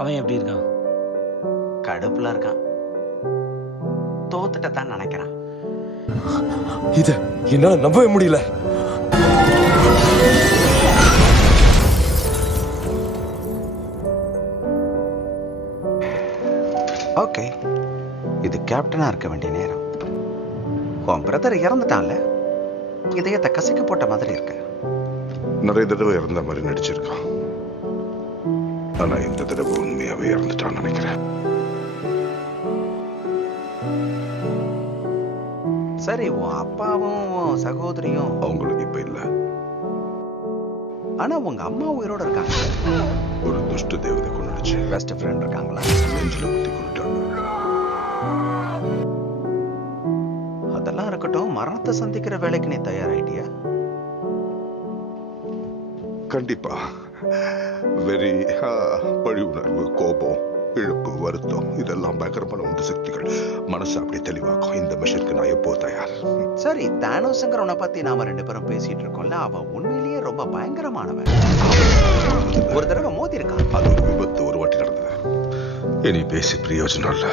அவன் எப்படி இருக்கான்? கடுப்புல இருக்கான். தோத்துட்டதான் நினைக்கிறான். இத என்னால நம்பவே முடியல. ஓகே, இது கேப்டனா இருக்க வேண்டிய நேரம். உன் பிரதர் இறந்துட்டான்ல, இதயத்தை கசிக்க போட்ட மாதிரி இருக்கு. நிறைய தடவை இறந்த மாதிரி நடிச்சிருக்கான். ஆனா இந்த தடவை உண்மையாவே இறந்துட்டான்னு நினைக்கிறேன். சரி, உன் அப்பாவும் உன் சகோதரியும் அவங்களுக்கு இப்ப இல்ல. ஆனா உங்க அம்மா உயிரோட இருக்காங்க. ஒரு துஷ்ட தேவதை கொண்டுடுச்சு. பெஸ்ட் ஃப்ரெண்ட் இருக்காங்களா? நெஞ்சில குத்தி கொண்டுட்டாங்க. அதெல்லாம் இருக்கட்டும், மரணத்தை சந்திக்கிற வேலைக்கு நீ தயாராயிட்டியா? கண்டிப்பா. வெறி, பழி உணர்வு, கோபம், இழப்பு, வருத்தம், இதெல்லாம் பயங்கரமான உந்து சக்திகள். மனசு அப்படி தெளிவாக்கும். இந்த மிஷனுக்கு நான் எப்போ தயார். சரி, தானோஸ்ங்கிறவனை பத்தி நாம 2 பேரும் பேசிட்டு இருக்கோம்ல, அவன் உண்மையிலேயே ரொம்ப பயங்கரமானவன். ஒரு தடவை மோதி இருக்கான். அது ஒரு விபத்து, ஒரு வாட்டி நடந்தது. இனி பேசி பிரயோஜனம் இல்ல.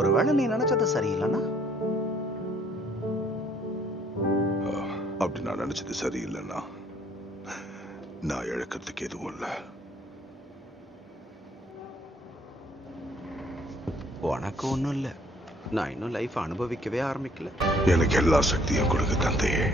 ஒருவேளை நீ நினைச்சது சரியில்லைன்னா? அப்படி நான் நினைச்சது சரியில்லைன்னா நான் இழக்கிறதுக்கு எதுவும் இல்லை. உனக்கு ஒண்ணும் இல்ல. நான் இன்னும் லைஃப் அனுபவிக்கவே ஆரம்பிக்கல. எனக்கு எல்லா சக்தியும் கொடுக்க தந்தையே.